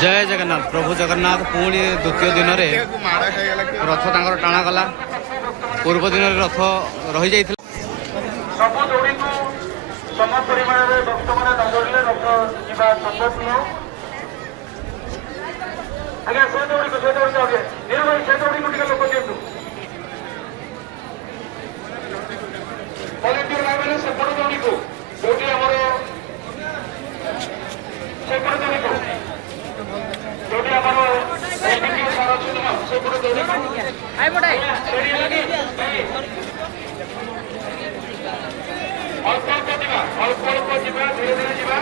जय जगन्नाथ प्रभु जगन्नाथ पुणी द्वितीय दिन में रथ तांकर टाणा गला। पूर्व दिन रथ रही जाइथिला। सब दौड़ी को सम परिमाण में भक्त मैंने न दौड़े रथ जा संभव नुह। आज्ञा से दौड़ी को आगे निर्भय से दौड़ी को लोक दिंतु भलेंटियर भाई मैंने सेपट दौड़ी को जोटी आमर सेपट दौड़ी को जोटी आमर सार अच्छे सेपट दौड़ी अल्प अल्प जा अल्प अल्प जा धीरे धीरे जा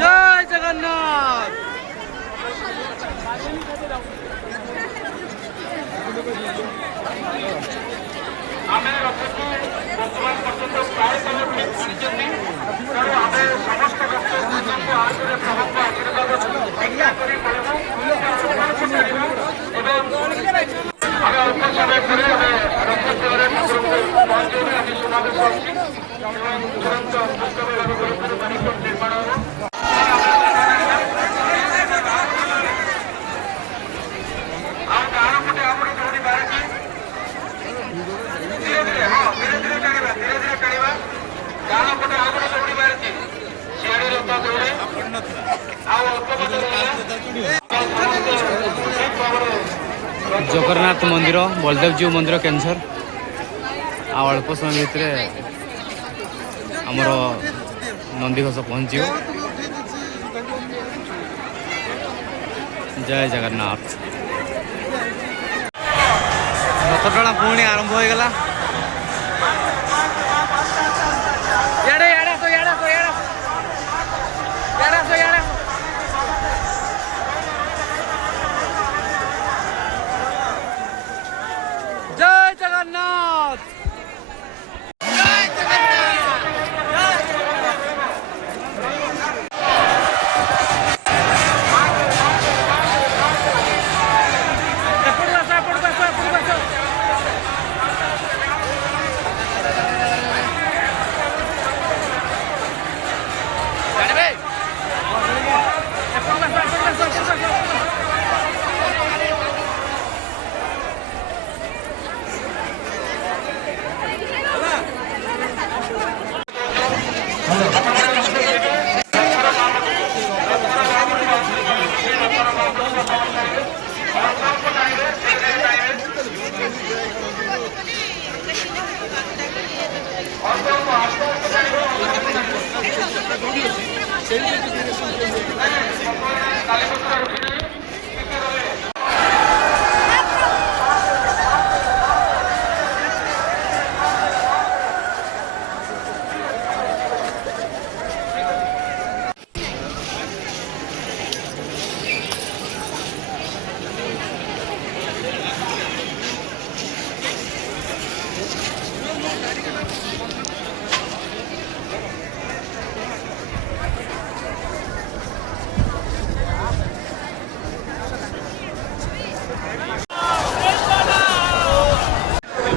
जय जगन्नाथ। आमे रथ को वर्तमान पर्यंत प्राय समय पहुंची तेणु आम समस्त भक्त को आगे प्रभु आशीर्वाद भिक्षा कर अल्प समय पर रथोत्सव ठाकुर को पहुंचे आज समावेश अच्छी तुरंत पुस्तक निर्माण हो। जगन्नाथ मंदिर बलदेव जीव मंदिर कैंसर अल्प समय भितर आमर नंदीघोष पहुँच। जय जगन्नाथ। रथ टଣା पुणी आरंभ हो गला। जय जगन्नाथ।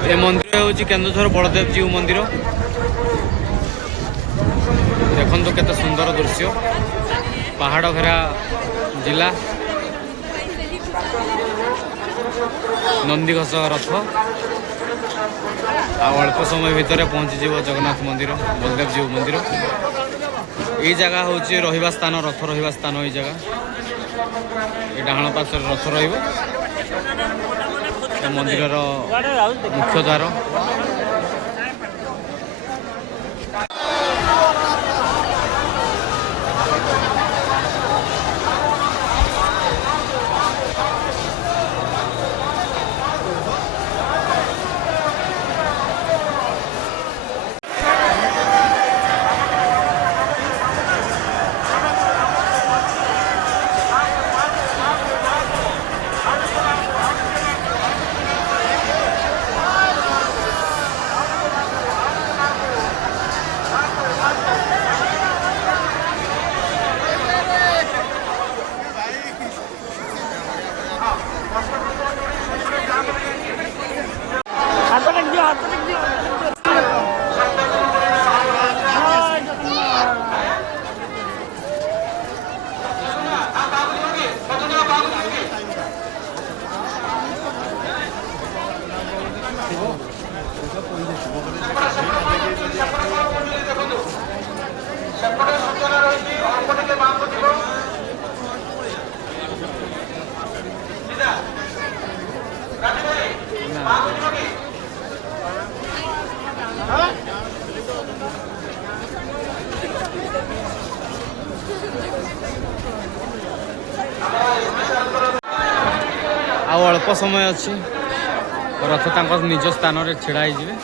ए मंदिर हूँ केन्दुझर बलदेव जीव मंदिर। देखो केते सुंदर दृश्य पहाड़ घेरा जिला नंदीघोष रथ अल्प समय भितर पहुँची जगन्नाथ मंदिर बलदेव जीव मंदिर। ये जगह हूँ रहिबा स्थान रथ रहिबा स्थान। ये जगह ये डाहाण पार्श्व रथ रहिबो। मंदिर मुख्य द्वार ସେପଟେ ସୂଚନା ରହିଛି ଅଳ୍ପ ଟିକେ ମାଙ୍କୁ ଯିବ ସିଧା ରାଜିବନି ମାଙ୍କୁ ଯିବ କି ଆଉ ଅଳ୍ପ ସମୟ ଅଛି ରଥ ତାଙ୍କ ନିଜ ସ୍ଥାନରେ ଛିଡ଼ା ହେଇଯିବେ।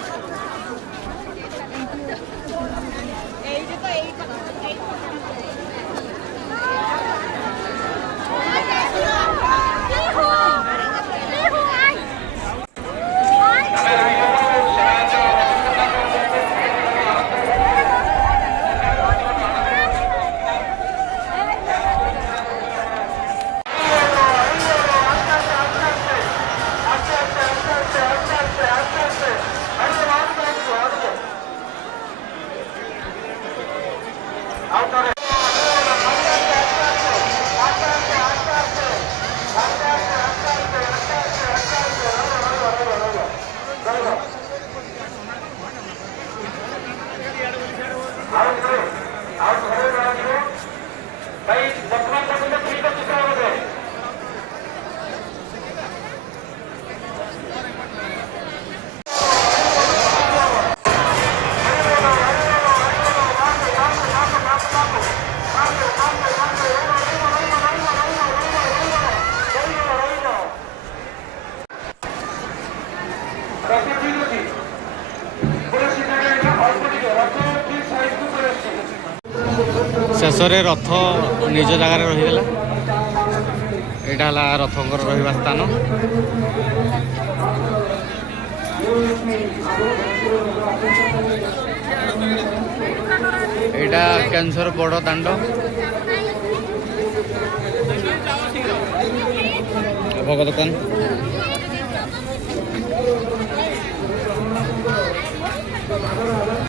ଶେଷରେ ରଥ ନିଜ ଜାଗାରେ ରହିଗଲା। ଏଇଟା ହେଲା ରଥଙ୍କର ରହିବା ସ୍ଥାନ। ଏଇଟା କେନ୍ଦୁଝର ବଡ଼ ଦାଣ୍ଡ। ଭୋଗ ଦୋକାନ।